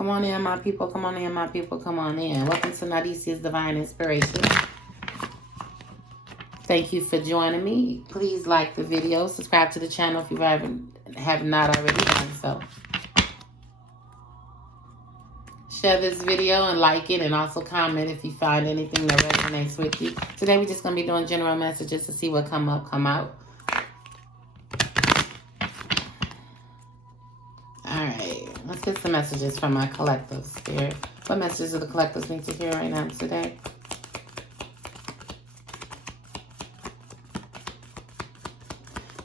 Come on in, my people. Come on in, my people. Come on in. Welcome to Nadisia's Divine Inspiration. Thank you for joining me. Please like the video. Subscribe to the channel if you have not already done so. Share this video and like it, and also comment if you find anything that resonates with you. Today we're just going to be doing general messages to see what come up, come out. Alright, let's get some messages from my collective spirit. What messages do the collectives need to hear right now today?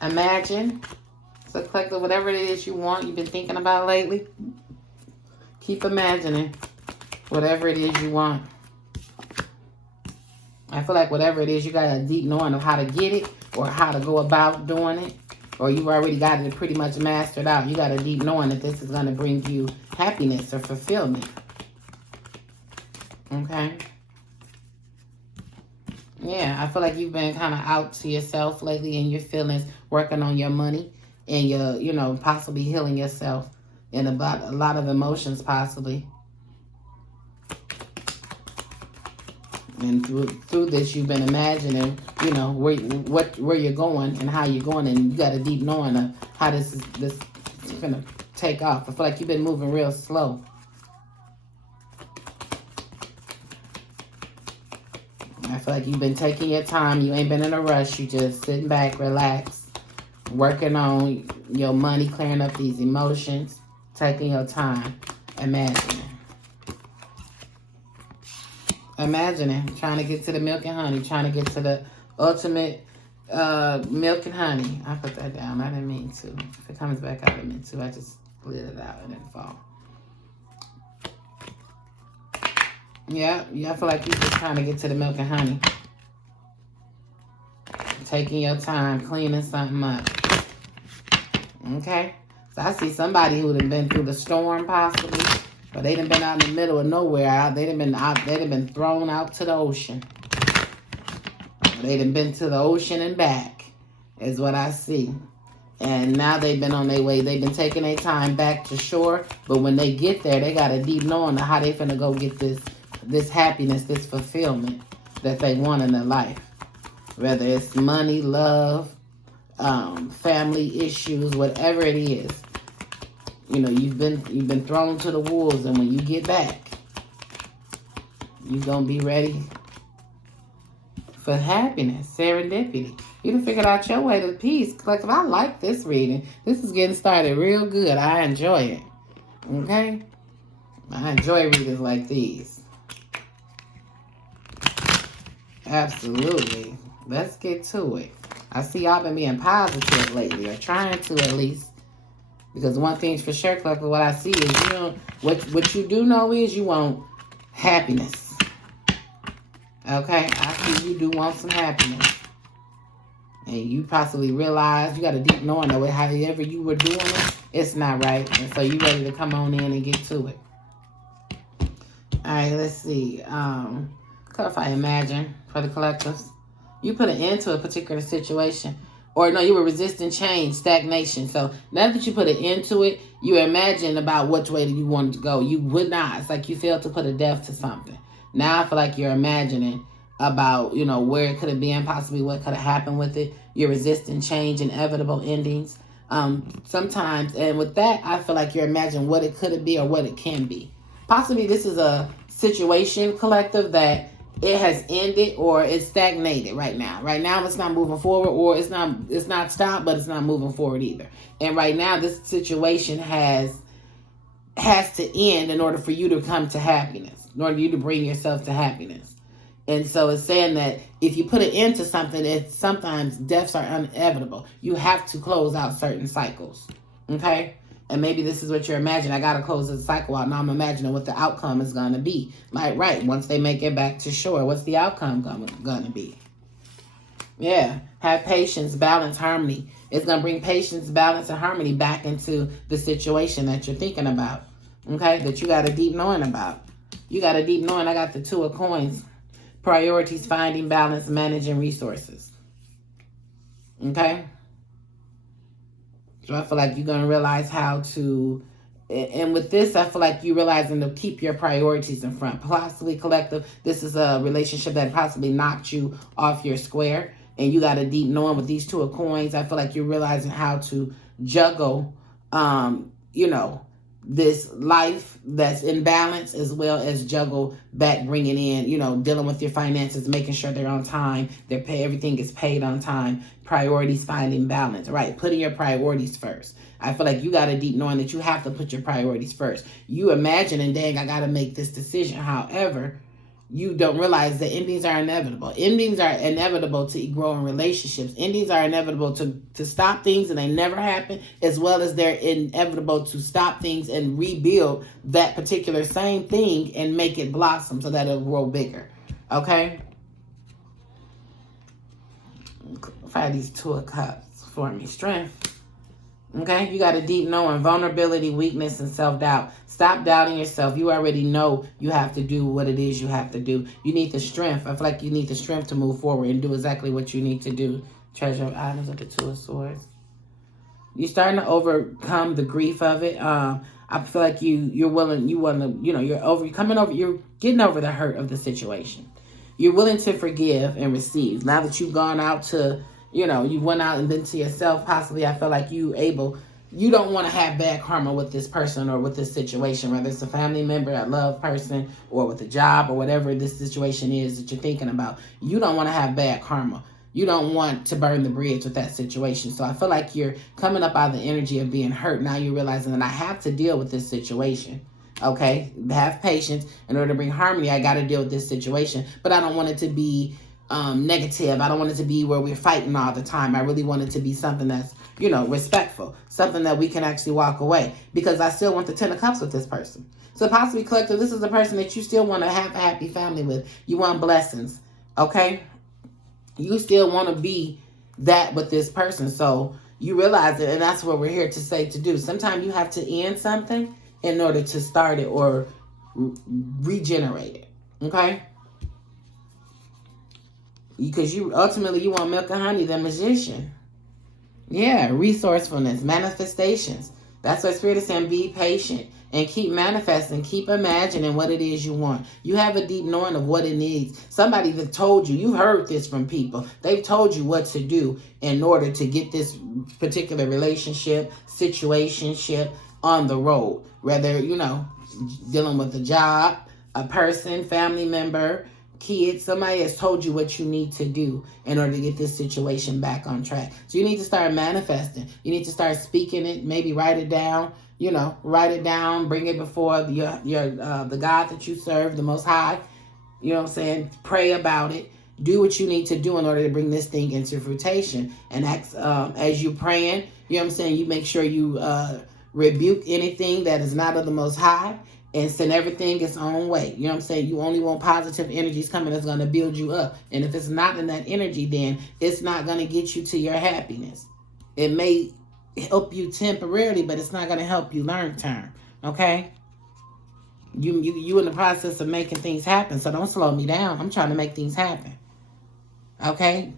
Imagine. So collective, whatever it is you want, you've been thinking about lately, keep imagining whatever it is you want. I feel like whatever it is, you got a deep knowing of how to get it or how to go about doing it. Or you've already got it pretty much mastered out. You got a deep knowing that this is going to bring you happiness or fulfillment. Okay? Yeah, I feel like you've been kind of out to yourself lately in your feelings, working on your money and your, you know, possibly healing yourself and about a lot of emotions possibly. And through this, you've been imagining, you know, where you're going and how you're going, and you got a deep knowing of how this is gonna take off. I feel like you've been moving real slow. I feel like you've been taking your time. You ain't been in a rush. You just sitting back, relax, working on your money, clearing up these emotions, taking your time, imagining. Imagining, trying to get to the milk and honey, trying to get to the ultimate milk and honey. I put that down. I didn't mean to. If it comes back out, I meant to. I just split it out and didn't fall. Yeah, I feel like you're just trying to get to the milk and honey. Taking your time, cleaning something up. Okay? So I see somebody who done been through the storm possibly. But they done been out in the middle of nowhere. They done been thrown out to the ocean. They done been to the ocean and back, is what I see. And now they've been on their way. They've been taking their time back to shore. But when they get there, they got a deep knowing of how they finna go get this happiness, this fulfillment that they want in their life. Whether it's money, love, family issues, whatever it is. You know, you've been thrown to the wolves, and when you get back, you're going to be ready for happiness, serendipity. You done figured out your way to peace. Like, if I like this reading, this is getting started real good. I enjoy it. Okay? I enjoy readings like these. Absolutely. Let's get to it. I see y'all been being positive lately, or trying to at least. Because one thing's for sure, Collector, what I see is you don't, what you do know is you want happiness. Okay? I see you do want some happiness. And you possibly realize you got a deep knowing that however you were doing it, it's not right. And so you ready to come on in and get to it. Alright, let's see. Clarify, imagine for the collectives. You put an end to a particular situation. Or no, you were resisting change, stagnation. So now that you put an end to it, you imagine about which way you wanted to go. You would not. It's like you failed to put a death to something. Now I feel like you're imagining about, you know, where it could have been, possibly what could have happened with it. You're resisting change, inevitable endings. Sometimes, and with that, I feel like you're imagining what it could be or what it can be. Possibly this is a situation, collective, that it has ended or it's stagnated right now. Right now it's not moving forward, or it's not stopped, but it's not moving forward either. And right now this situation has to end in order for you to come to happiness, in order for you to bring yourself to happiness. And so it's saying that if you put an end to something, that sometimes deaths are inevitable. You have to close out certain cycles. Okay? And maybe this is what you're imagining. I got to close this cycle out. Now I'm imagining what the outcome is going to be. Like, right, once they make it back to shore, what's the outcome going to be? Yeah. Have patience, balance, harmony. It's going to bring patience, balance, and harmony back into the situation that you're thinking about. Okay? That you got a deep knowing about. You got a deep knowing. I got the 2 of coins. Priorities, finding balance, managing resources. Okay? So I feel like you're going to realize how to And with this, I feel like you realizing to keep your priorities in front. Possibly collective, this is a relationship that possibly knocked you off your square. And you got a deep knowing with these two of coins. I feel like you're realizing how to juggle, you know, this life that's in balance, as well as juggle back, bringing in, you know, dealing with your finances, making sure they're on time, everything is paid on time, priorities, finding balance, right? Putting your priorities first. I feel like you got a deep knowing that you have to put your priorities first. You imagining, dang, I got to make this decision. However, you don't realize that endings are inevitable. Endings are inevitable to grow in relationships. Endings are inevitable to stop things and they never happen, as well as they're inevitable to stop things and rebuild that particular same thing and make it blossom so that it'll grow bigger. Okay? Find these two of cups for me. Strength. Okay, you got a deep knowing, vulnerability, weakness, and self-doubt. Stop doubting yourself. You already know you have to do what it is you have to do. You need the strength. I feel like you need the strength to move forward and do exactly what you need to do. Treasure of items with the Two of Swords. You're starting to overcome the grief of it. I feel like you're willing, you want to, you know, you're getting over the hurt of the situation. You're willing to forgive and receive. Now that you've gone out to, you know, you went out and been to yourself, possibly, I feel like you don't want to have bad karma with this person or with this situation, whether it's a family member, a loved person, or with a job or whatever this situation is that you're thinking about. You don't want to have bad karma. You don't want to burn the bridge with that situation. So I feel like you're coming up out of the energy of being hurt. Now you're realizing that I have to deal with this situation. Okay? Have patience. In order to bring harmony, I got to deal with this situation. But I don't want it to be negative. I don't want it to be where we're fighting all the time. I really want it to be something that's, you know, respectful. Something that we can actually walk away. Because I still want the 10 of Cups with this person. So possibly collective, this is a person that you still want to have a happy family with. You want blessings. Okay? You still want to be that with this person. So you realize it, and that's what we're here to say to do. Sometimes you have to end something in order to start it or regenerate it. Okay? Because you ultimately want milk and honey, the Magician. Yeah, resourcefulness, manifestations. That's what Spirit is saying. Be patient and keep manifesting. Keep imagining what it is you want. You have a deep knowing of what it needs. Somebody that told you, you've heard this from people. They've told you what to do in order to get this particular relationship, situationship on the road. Whether, you know, dealing with a job, a person, family member, kids, somebody has told you what you need to do in order to get this situation back on track. So you need to start manifesting. You need to start speaking it, maybe write it down, you know, write it down, bring it before the God that you serve, the Most High, you know what I'm saying? Pray about it. Do what you need to do in order to bring this thing into fruition. And as you praying, you know what I'm saying, you make sure you rebuke anything that is not of the Most High, and send everything its own way. You know what I'm saying? You only want positive energies coming that's going to build you up. And if it's not in that energy, then it's not going to get you to your happiness. It may help you temporarily, but it's not going to help you long term. Okay? You in the process of making things happen, so don't slow me down. I'm trying to make things happen. Okay?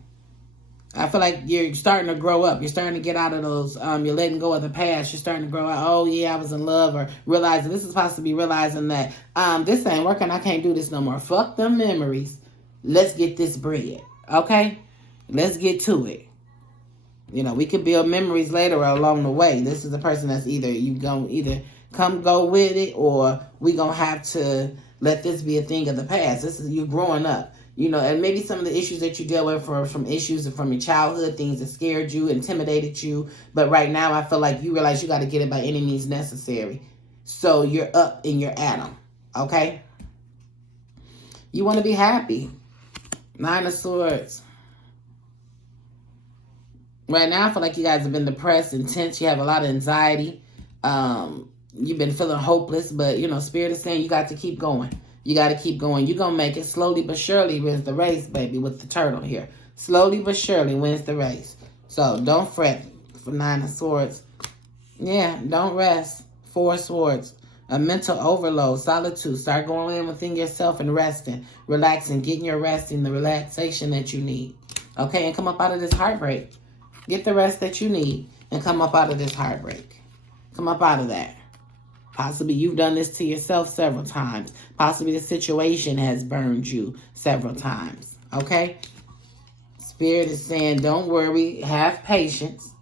I feel like you're starting to grow up. You're starting to get out of those, you're letting go of the past. You're starting to grow out, oh yeah, I was in love, or realizing, this is possibly realizing that this ain't working, I can't do this no more. Fuck them memories. Let's get this bread. Okay? Let's get to it. You know, we could build memories later along the way. This is the person that's either come go with it, or we gonna have to let this be a thing of the past. This is you growing up. You know, and maybe some of the issues that you deal with from issues from your childhood, things that scared you, intimidated you. But right now, I feel like you realize you got to get it by any means necessary. So you're up and you're at them. Okay? You want to be happy. 9 of Swords. Right now, I feel like you guys have been depressed and tense. You have a lot of anxiety. You've been feeling hopeless. But, you know, Spirit is saying you got to keep going. You got to keep going. You're going to make it. Slowly but surely wins the race, baby, with the turtle here. Slowly but surely wins the race. So don't fret for 9 of Swords. Yeah, don't rest. 4 of Swords. A mental overload. Solitude. Start going in within yourself and resting. Relaxing. Getting your resting. The relaxation that you need. Okay, and come up out of this heartbreak. Get the rest that you need and come up out of this heartbreak. Come up out of that. Possibly you've done this to yourself several times. Possibly the situation has burned you several times. Okay? Spirit is saying, don't worry. Have patience.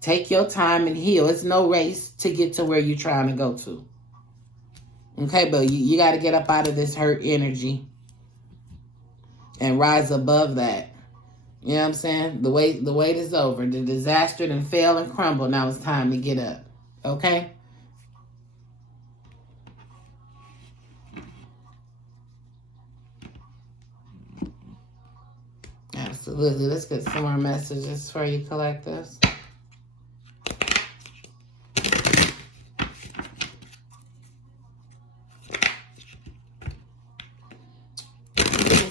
Take your time and heal. It's no race to get to where you're trying to go to. Okay, but you got to get up out of this hurt energy and rise above that. You know what I'm saying? The wait is over. The disaster done fell and crumbled. Now it's time to get up. Okay? Absolutely. Let's get some more messages for you, collectors.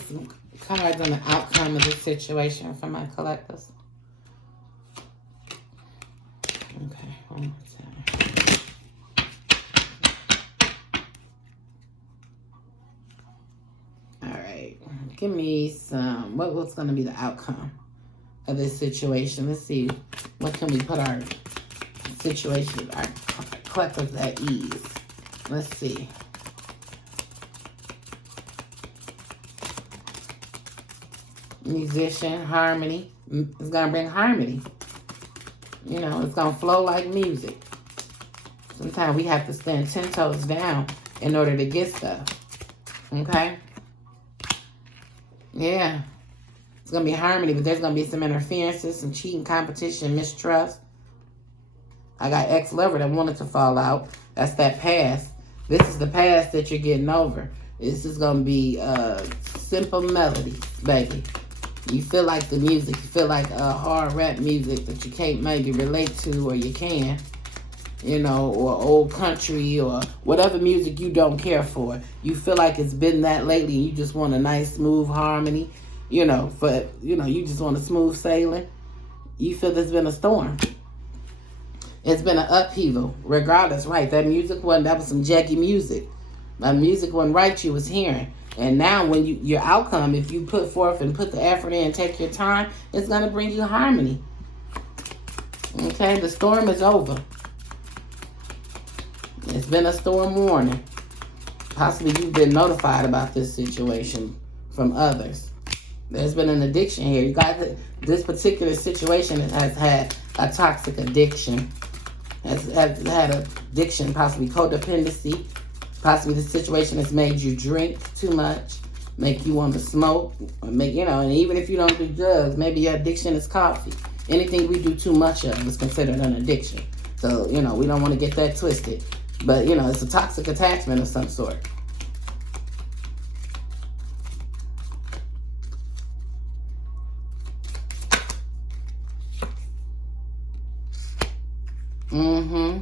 Some cards on the outcome of this situation for my collectors. Okay, one more time. All right, give me some. What's going to be the outcome of this situation? Let's see. What can we put our situation, our collectors at ease? Let's see. Musician, harmony. It's going to bring harmony. You know, it's going to flow like music. Sometimes we have to stand 10 toes down in order to get stuff. Okay? Yeah. It's going to be harmony, but there's going to be some interferences, some cheating, competition, mistrust. I got ex-lover that wanted to fall out. That's that past. This is the past that you're getting over. This is going to be simple melody, baby. You feel like the music, you feel like hard rap music that you can't maybe relate to, or you can, you know, or old country, or whatever music you don't care for. You feel like it's been that lately, and you just want a nice, smooth harmony, you know, you just want a smooth sailing. You feel there's been a storm. It's been an upheaval, regardless, right? That was some jaggy music. That music wasn't right you was hearing. And now when your outcome, if you put forth and put the effort in and take your time, it's going to bring you harmony. Okay, the storm is over. It's been a storm warning. Possibly you've been notified about this situation from others. There's been an addiction here. You got this particular situation has had a toxic addiction. Has had addiction, possibly codependency. Possibly the situation has made you drink too much, make you want to smoke, or and even if you don't do drugs, maybe your addiction is coffee. Anything we do too much of is considered an addiction. So, we don't want to get that twisted. But, it's a toxic attachment of some sort. Mm-hmm.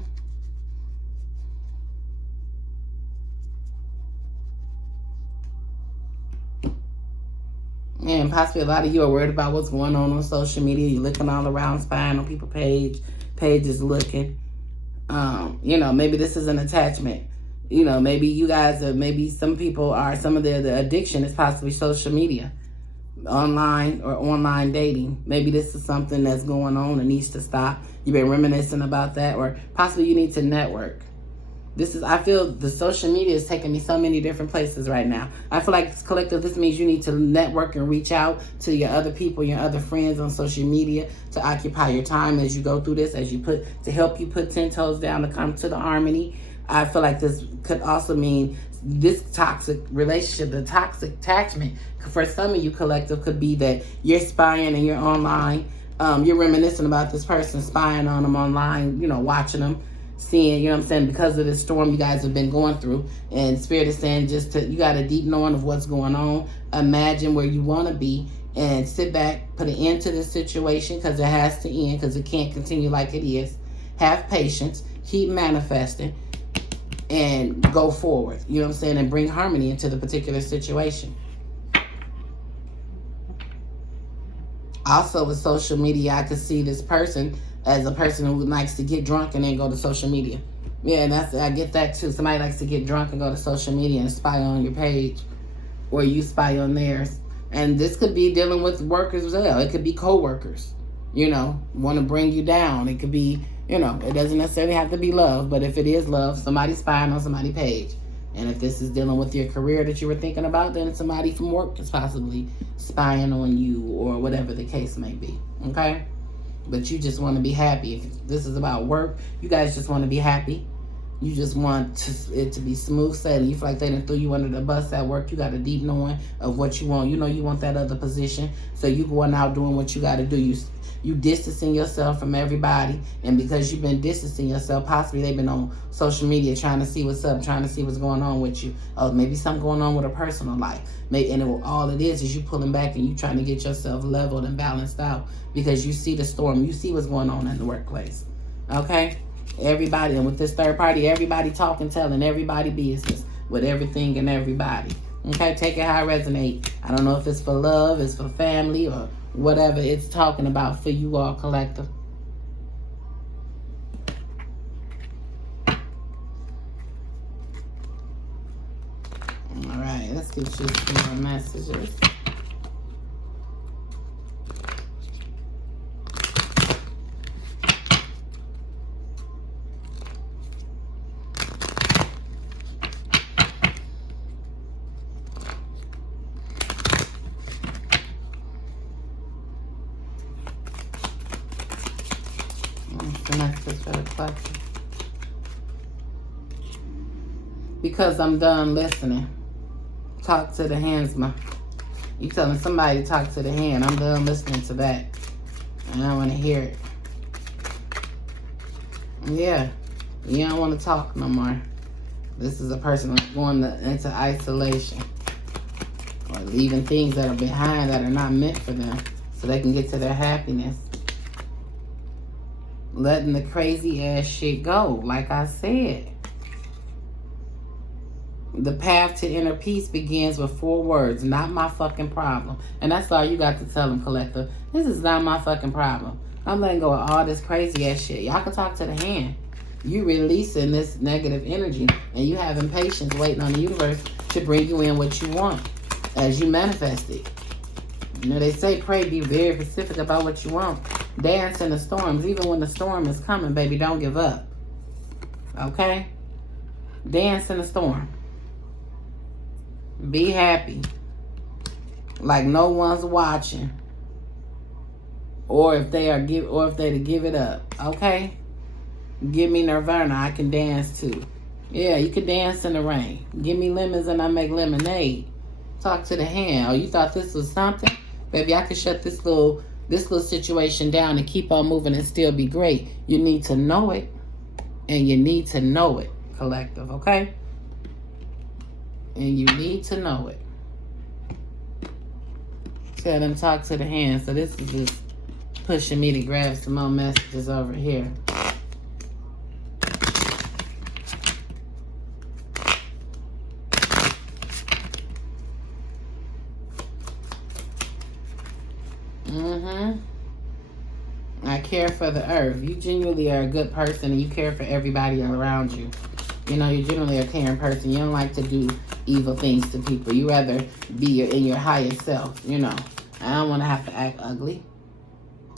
And possibly a lot of you are worried about what's going on social media. You're looking all around, spying on people's pages looking. Maybe this is an attachment. Maybe you guys maybe some people are, some of the addiction is possibly social media, online dating. Maybe this is something that's going on and needs to stop. You've been reminiscing about that, or possibly you need to network. I feel the social media is taking me so many different places right now. I feel like this collective, this means you need to network and reach out to your other people, your other friends on social media to occupy your time as you go through this, to help you put 10 toes down to come to the harmony. I feel like this could also mean this toxic relationship, the toxic attachment. For some of you collective could be that you're spying and you're online. You're reminiscing about this person, spying on them online, watching them. Seeing, because of this storm you guys have been going through, and Spirit is saying you got a deep knowing of what's going on. Imagine where you want to be and sit back, put an end to this situation, because it has to end, because it can't continue like it is. Have patience, keep manifesting, and go forward, and bring harmony into the particular situation. Also with social media, I could see this person as a person who likes to get drunk and then go to social media. Yeah, and I get that too. Somebody likes to get drunk and go to social media and spy on your page, or you spy on theirs. And this could be dealing with workers as well. It could be co-workers, want to bring you down. It could be, You know, it doesn't necessarily have to be love, but if it is love, somebody's spying on somebody's page. And if this is dealing with your career that you were thinking about, then somebody from work is possibly spying on you or whatever the case may be. Okay? But you just want to be happy. If this is about work, you guys just want to be happy. You just want it to be smooth sailing. You feel like they didn't throw you under the bus at work. You got a deep knowing of what you want. You know you want that other position. So you going out doing what you got to do. You distancing yourself from everybody. And because you've been distancing yourself, possibly they've been on social media trying to see what's up, trying to see what's going on with you. Maybe something going on with a personal life. All it is you pulling back and you trying to get yourself leveled and balanced out because you see the storm. You see what's going on in the workplace. Okay? Everybody, and with this third party, everybody talking, telling everybody business with everything and everybody. Okay, take it how it resonates. I don't know if it's for love, it's for family, or whatever it's talking about for you all, collective. All right, let's get you some more messages. Because I'm done listening. Talk to the handsman. You telling somebody to talk to the hand. I'm done listening to that. And I want to hear it. Yeah. You don't want to talk no more. This is a person going into isolation. Or leaving things that are behind that are not meant for them. So they can get to their happiness. Letting the crazy ass shit go. Like I said. The path to inner peace begins with 4 words. Not my fucking problem. And that's all you got to tell them, collective. This is not my fucking problem. I'm letting go of all this crazy ass shit. Y'all can talk to the hand. You releasing this negative energy. And you having patience waiting on the universe to bring you in what you want. As you manifest it. You know, they say pray, be very specific about what you want. Dance in the storms. Even when the storm is coming, baby, don't give up. Okay? Dance in the storm. Be happy. Like no one's watching. Or if they to give it up. Okay? Give me Nirvana. I can dance too. Yeah, you can dance in the rain. Give me lemons and I make lemonade. Talk to the hand. Oh, you thought this was something? Baby, I can shut this little situation down and keep on moving and still be great. You need to know it. And you need to know it, collective, okay? And you need to know it. Tell them talk to the hand. So this is just pushing me to grab some more messages over here. I care for the earth. You genuinely are a good person and you care for everybody around you. You know, you're generally a caring person. You don't like to do evil things to people. You rather be in your highest self, you know. I don't want to have to act ugly.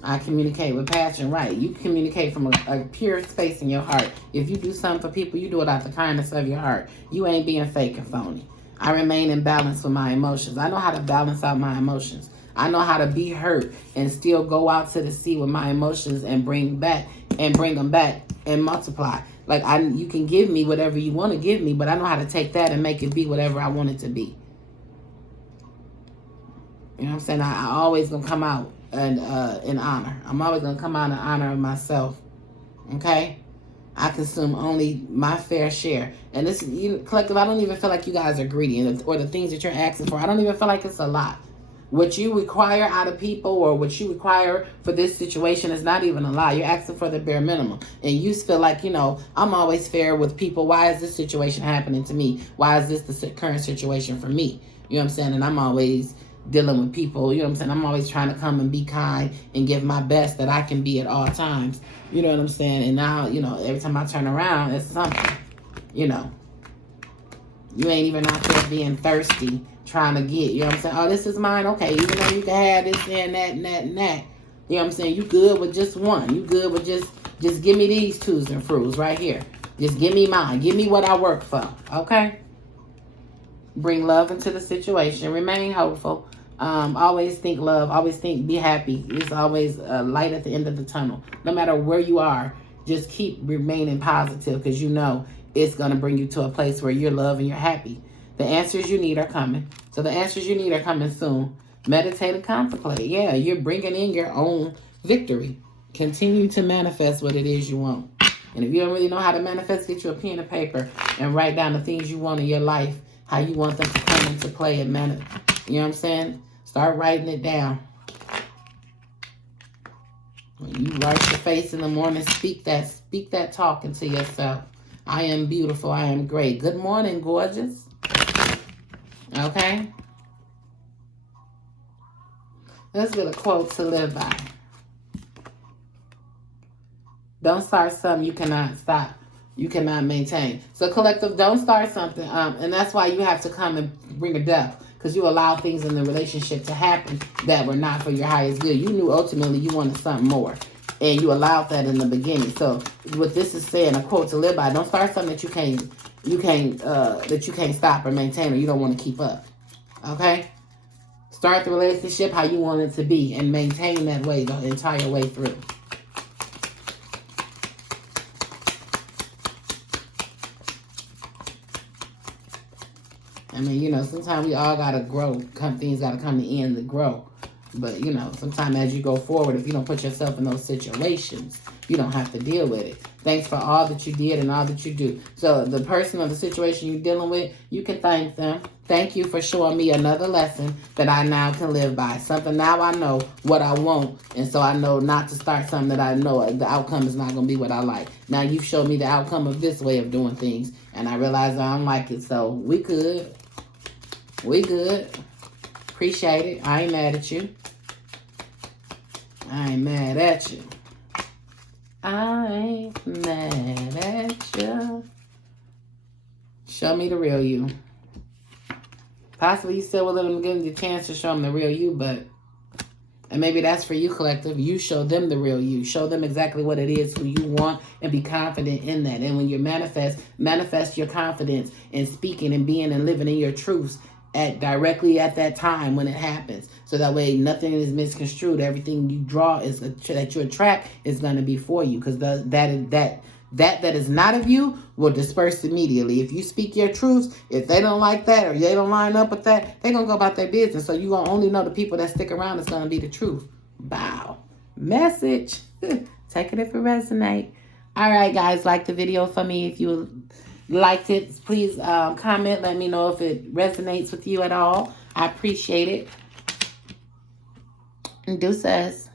I communicate with passion, right. You communicate from a pure space in your heart. If you do something for people, you do it out the kindness of your heart. You ain't being fake and phony. I remain in balance with my emotions. I know how to balance out my emotions. I know how to be hurt and still go out to the sea with my emotions and bring them back and multiply. Like you can give me whatever you want to give me, but I know how to take that and make it be whatever I want it to be. You know what I'm saying? I always gonna come out and in honor. I'm always gonna come out in honor of myself. Okay? I consume only my fair share. And this, collective, I don't even feel like you guys are greedy, or the things that you're asking for. I don't even feel like it's a lot. What you require out of people or what you require for this situation is not even a lie. You're asking for the bare minimum. And you feel like, I'm always fair with people. Why is this situation happening to me? Why is this the current situation for me? You know what I'm saying? And I'm always dealing with people. You know what I'm saying? I'm always trying to come and be kind and give my best that I can be at all times. You know what I'm saying? And now, every time I turn around, it's something. You ain't even out there being thirsty, trying to get, you know what I'm saying? Oh, this is mine. Okay, even though you can have this and that and that and that. You know what I'm saying? You good with just one. You good with just give me these twos and froos right here. Just give me mine. Give me what I work for. Okay? Bring love into the situation. Remain hopeful. Always think love. Always think be happy. There's always a light at the end of the tunnel. No matter where you are, just keep remaining positive because you know it's going to bring you to a place where you're loved and you're happy. The answers you need are coming. So the answers you need are coming soon. Meditate and contemplate. Yeah, you're bringing in your own victory. Continue to manifest what it is you want. And if you don't really know how to manifest, get you a pen and paper and write down the things you want in your life, how you want them to come into play and manifest. You know what I'm saying? Start writing it down. When you write your face in the morning, speak that talk into yourself. I am beautiful. I am great. Good morning, gorgeous. Okay? Let's get a quote to live by. Don't start something you cannot stop. You cannot maintain. So collective, don't start something. And that's why you have to come and bring a death. Because you allow things in the relationship to happen that were not for your highest good. You knew ultimately you wanted something more. And you allowed that in the beginning. So what this is saying, a quote to live by, don't start something that you can't stop or maintain or you don't want to keep up. Okay? Start the relationship how you want it to be and maintain that way the entire way through. I mean, you know, sometimes we all got to grow. Things got to come to end to grow. But, you know, sometimes as you go forward, if you don't put yourself in those situations, you don't have to deal with it. Thanks for all that you did and all that you do. So the person or the situation you're dealing with, you can thank them. Thank you for showing me another lesson that I now can live by. Something now I know what I want. And so I know not to start something that I know the outcome is not going to be what I like. Now you've showed me the outcome of this way of doing things. And I realize I don't like it. So we good. We good. Appreciate it. I ain't mad at you. I ain't mad at you. I ain't mad at you. Show me the real you. Possibly you still will let them give you the chance to show them the real you, but... And maybe that's for you, collective. You show them the real you. Show them exactly what it is, who you want, and be confident in that. And when you manifest your confidence in speaking and being and living in your truths directly at that time when it happens. So that way nothing is misconstrued. Everything you draw that you attract is going to be for you. Because that is not of you will disperse immediately. If you speak your truths, if they don't like that or they don't line up with that, they're going to go about their business. So you're going to only know the people that stick around is going to be the truth. Wow. Message. Take it if it resonates. All right, guys. Like the video for me. If you liked it, please comment. Let me know if it resonates with you at all. I appreciate it. And deuces.